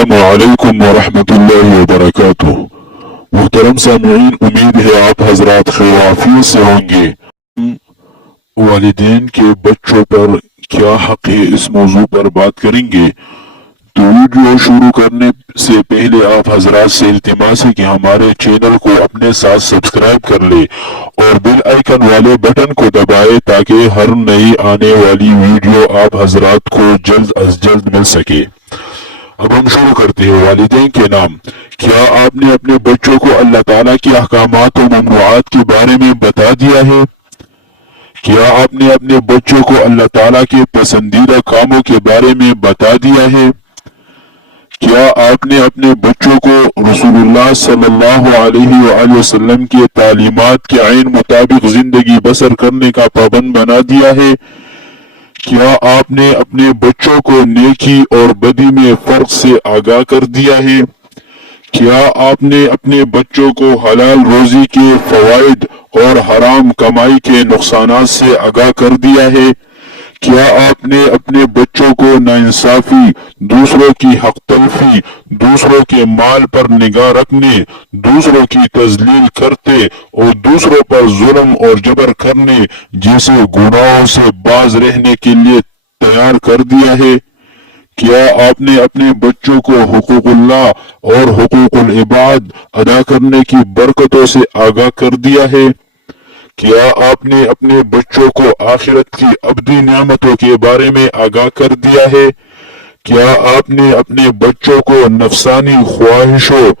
السلام علیکم ورحمۃ اللہ وبرکاتہ۔ محترم سامعین، امید ہے آپ حضرات خیر و عافیت سے ہوں گے۔ والدین کے بچوں پر کیا حق ہے، اس موضوع پر بات کریں گے۔ تو ویڈیو شروع کرنے سے پہلے آپ حضرات سے التماس ہے کہ ہمارے چینل کو اپنے ساتھ سبسکرائب کر لے اور بیل آئیکن والے بٹن کو دبائے تاکہ ہر نئی آنے والی ویڈیو آپ حضرات کو جلد از جلد مل سکے۔ اب ہم شروع کرتے ہیں۔ والدین کے نام۔ کیا آپ نے اپنے بچوں کو اللہ تعالیٰ کے احکامات و ممنوعات کے بارے میں بتا دیا ہے؟ کیا آپ نے اپنے بچوں کو اللہ تعالیٰ کے پسندیدہ کاموں کے بارے میں بتا دیا ہے؟ کیا آپ نے اپنے بچوں کو رسول اللہ صلی اللہ علیہ وآلہ وسلم کے تعلیمات کے عین مطابق زندگی بسر کرنے کا پابند بنا دیا ہے؟ کیا آپ نے اپنے بچوں کو نیکی اور بدی میں فرق سے آگاہ کر دیا ہے؟ کیا آپ نے اپنے بچوں کو حلال روزی کے فوائد اور حرام کمائی کے نقصانات سے آگاہ کر دیا ہے؟ کیا آپ نے اپنے بچوں کو ناانصافی، دوسروں کی حق تلفی، دوسروں کے مال پر نگاہ رکھنے، دوسروں کی تذلیل کرتے اور دوسروں پر ظلم اور جبر کرنے جیسے گناہوں سے باز رہنے کے لیے تیار کر دیا ہے؟ کیا آپ نے اپنے بچوں کو حقوق اللہ اور حقوق العباد ادا کرنے کی برکتوں سے آگاہ کر دیا ہے؟ کیا آپ نے اپنے بچوں کو آخرت کی ابدی نعمتوں کے بارے میں آگاہ کر دیا ہے؟ کیا آپ نے اپنے بچوں کو نفسانی خواہشوں،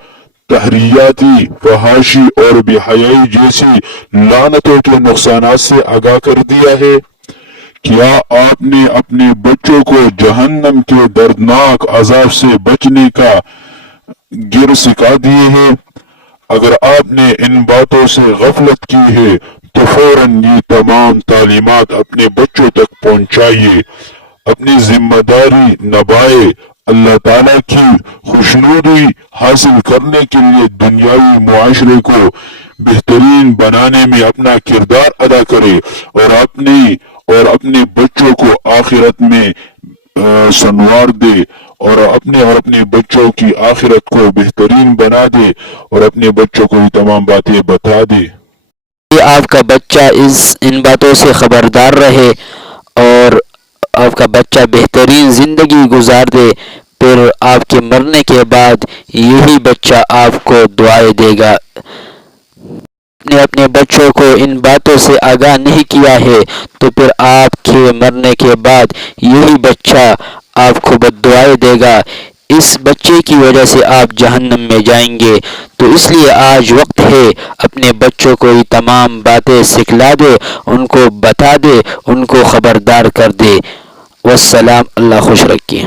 تحریاتی، فحاشی اور بے حیائی جیسی لعنتوں کے نقصانات سے آگاہ کر دیا ہے؟ کیا آپ نے اپنے بچوں کو جہنم کے دردناک عذاب سے بچنے کا گر سکھا دیے ہیں؟ اگر آپ نے ان باتوں سے غفلت کی ہے تو فوراً یہ تمام تعلیمات اپنے بچوں تک پہنچائیے، اپنی ذمہ داری نبھائے، اللہ تعالیٰ کی خوشنودی حاصل کرنے کے لیے دنیاوی معاشرے کو بہترین بنانے میں اپنا کردار ادا کرے اور اپنے بچوں کو آخرت میں سنوار دے اور اپنے بچوں کی آخرت کو بہترین بنا دے اور اپنے بچوں کو یہ تمام باتیں بتا دے۔ آپ کا بچہ ان باتوں سے خبردار رہے اور آپ کا بچہ بہترین زندگی گزار دے، پھر آپ کے مرنے کے بعد یہی بچہ آپ کو دعائیں دے گا۔ نے اپنے بچوں کو ان باتوں سے آگاہ نہیں کیا ہے تو پھر آپ کے مرنے کے بعد یہی بچہ آپ کو بد دعائیں دے گا۔ اس بچے کی وجہ سے آپ جہنم میں جائیں گے۔ تو اس لیے آج وقت ہے اپنے بچوں کو یہ تمام باتیں سکھلا دے، ان کو بتا دے، ان کو خبردار کر دے۔ والسلام، اللہ خوش رکھے۔